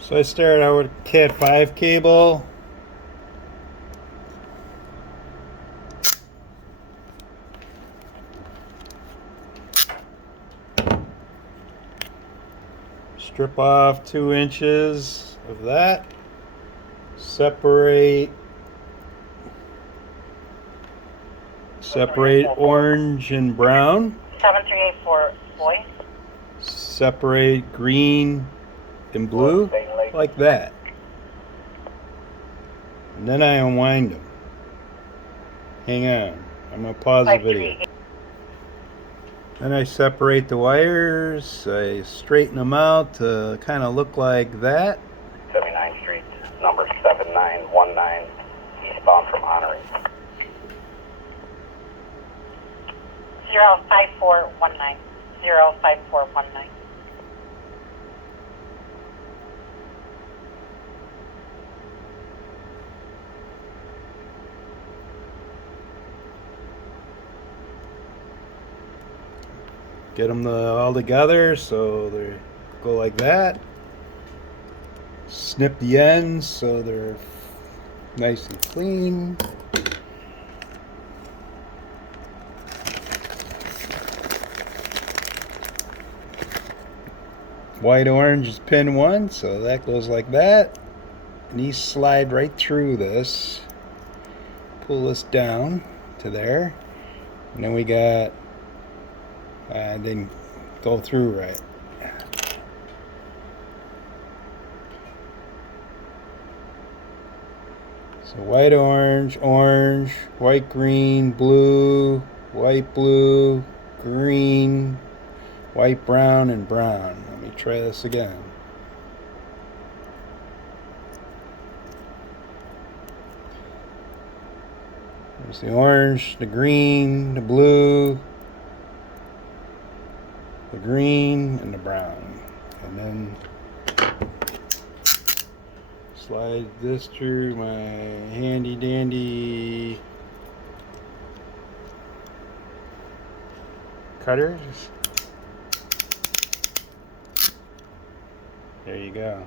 So I started out with Cat 5 cable. Strip off 2 inches of that. Separate orange and brown. 7384 voice. Separate green and blue, like that. And then I unwind them. Hang on, I'm gonna pause the video. Then I separate the wires. I straighten them out to kind of look like that. 79th Street, number 7919, eastbound from Honorary. 05419. 05419. Get them all together so they go like that. Snip the ends so they're nice and clean. White orange is pin 1, so that goes like that. And these slide right through this. Pull this down to there. And then we got didn't go through right. So white orange, orange, white green, blue, white blue, green, white brown, and brown. Let me try this again. There's the orange, the green, the blue, the green, and the brown. And then slide this through my handy dandy cutters. There you go.